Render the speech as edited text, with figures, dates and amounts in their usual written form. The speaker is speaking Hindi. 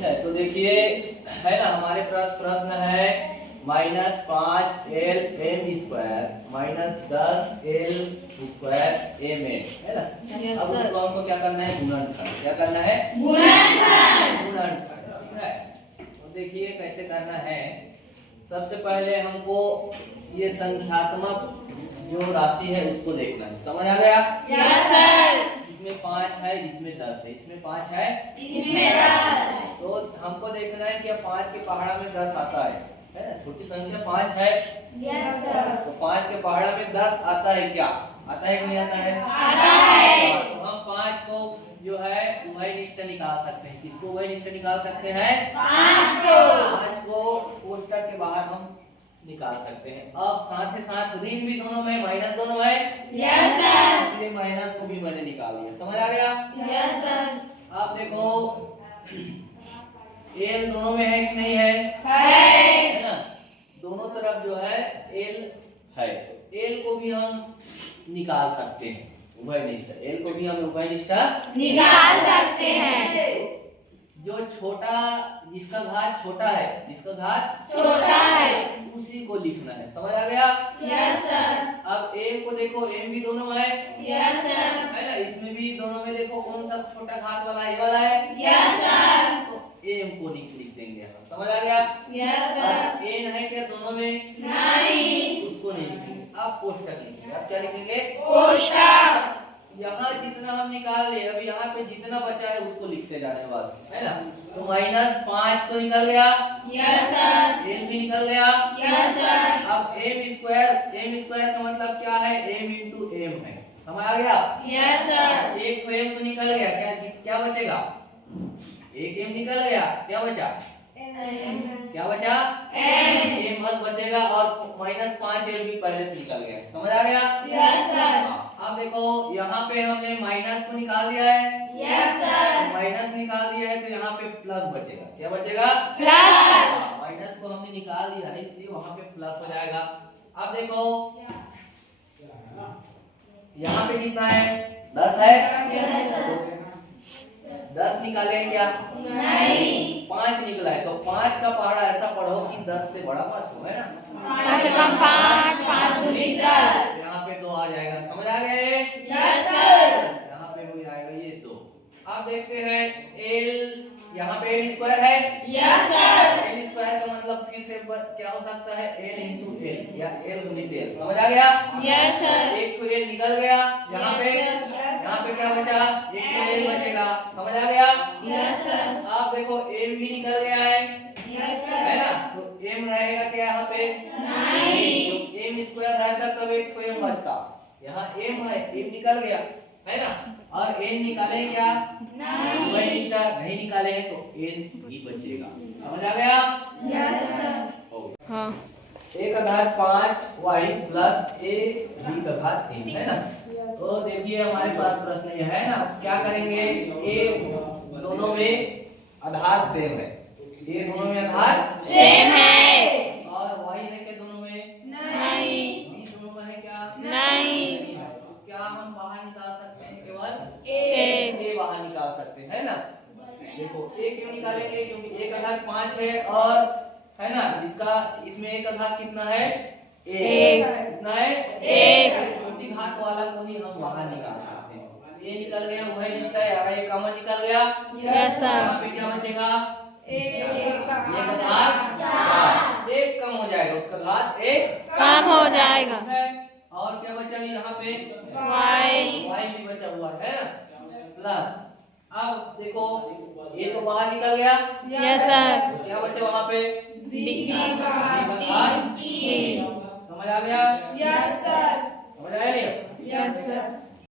ठीक है, तो देखिए है ना, हमारे पास प्रश्न है -5l m square -10l square m है ना। अब उसको हमको क्या करना है, गुणनखंड। क्या करना है, गुणनखंड। ठीक है, तो देखिए कैसे करना है। सबसे पहले हमको ये संख्यात्मक जो राशि है उसको देखना है। समझ आ गया? Yes sir. इसमें 5 है, इसमें 10 है, इसमें 5 है, इसमें 10। तो हमको देखना है कि 5 के पहाड़ा में 10 आता है ना। छोटी संख्या 5 है। Yes sir. तो 5 के पहाड़ा में 10 आता है क्या? आता है कि नहीं आता है? आता है। तो हम 5 को जो है उभयनिष्ठ निकाल सकते हैं। किसको उभयनिष्ठ निकाल सकते हैं? 5 को कोष्टक के बाहर हम निकाल सकते हैं। अब साथ ही साथ ऋण भी दोनों में, माइनस दोनों में। Yes sir. इसलिए माइनस को भी मैंने निकाल दिया। समझ आ गया? Yes sir. आप देखो एल दोनों में है कि नहीं है? है ना। दोनों तरफ जो है एल है, तो एल को भी हम निकाल सकते हैं उभयनिष्ठ। एल को भी हम उभयनिष्ठ निकाल सकते हैं। जो छोटा, जिसका घात छोटा है, जिसका घात छोटा है, उसी को लिखना है। समझ आ गया? Yes sir. अब m को देखो, m भी दोनों में है। Yes sir. है ना, इसमें भी दोनों में देखो कौन सा छोटा घात वाला है, ये वाला है। Yes sir. तो m को लिख देंगे। समझ आ गया? Yes sir. n है क्या दोनों में? नहीं। उसको नहीं लिखेंगे, आप कोष्टक लिखेंगे। आप क्या लिखेंगे? कोष्टक। यहाँ जितना हम निकाल ले, अब यहाँ पे जितना बचा है उसको लिखते जाने बस, है ना। तो -5 तो निकल गया। Yes sir. m भी निकल गया। Yes sir. अब m स्क्वायर का मतलब क्या है? m इंटू m है। समझ आ गया? Yes sir. एक तो m तो निकल गया, क्या बचेगा? एक m निकल गया, क्या बचा? क्या बचा? m बस बचेगा, और -5 m भी पहले से निकल गया। समझ आ गया? Yes sir. अब देखो यहाँ पे हमने माइनस को निकाल दिया है। Yes sir. माइनस निकाल दिया है तो यहाँ पे प्लस बचेगा। क्या बचेगा? प्लस। माइनस को हमने निकाल दिया है, इसलिए वहां पे प्लस हो जाएगा। अब देखो यहाँ पे कितना है? 10 है। 10 निकाले हैं क्या? नहीं। 5 निकला है, तो 5 का पहाड़ा ऐसा पढ़ो कि 10 से बड़ा मत हो, है ना। 5 कम 5, 5 दूनी 10। यहाँ पे 2 आ जाएगा। समझ आ गए? Yes sir. यहाँ पे हो जाएगा ये 2। अब देखते हैं एल, यहाँ पे एल स्क्वायर है। Yes sir. एल स्क्वायर का मतलब फिर से क्या हो सकता है? एल इंटू एल या एल गुणित एल। समझ आ गया? Yes sir. एक तो एल निकल गया, यहाँ पे क्या बचा? एक तो एल बचेगा। समझ आ गया? Yes sir. आप देखो एम भी निकल गया है, यस है सर। ना। तो एम रहेगा क्या यहाँ पे? नहीं। एम स्क्वायर रहता तब एक तो एम बचता। यहाँ एम है, एम निकल गया, है ना। और एन निकाले क्या? नहीं। नहीं निकाले हैं, तो एन भी बचेगा। समझ आ गया? Yes sir. हाँ। a का घात 5y प्लस a b का घात 3, है ना। तो देखिए हमारे पास प्रश्न ये है ना, क्या करेंगे? a दोनों में आधार सेम है, a दोनों में आधार सेम है। और y है क्या दोनों में? नहीं। b दोनों में है क्या? नहीं। तो क्या हम बाहर निकाल सकते हैं? केवल A। a बाहर निकाल सकते हैं, है ना। देखो a क्यों निकालेंगे? क्योंकि a का घात 5 है, और है ना, इसमें a का घात कितना है? 1। कितना है? 1। छोटी घात वाला को ही हम बाहर निकाल सकते हैं। a निकल गया, उभयनिष्ठ है, a कॉमन निकल गया। Yes sir. यहाँ पे क्या बचेगा? A का घात 4, 1 कम हो जाएगा, उसका घात 1 कम हो जाएगा। है। और क्या बचा यहाँ पे? Y। y भी बचा हुआ है ना, प्लस। अब देखो ये तो बाहर निकल गया। Yes sir. तो क्या बचा वहां पे? B b का घात 3। समझ आ गया? Yes sir.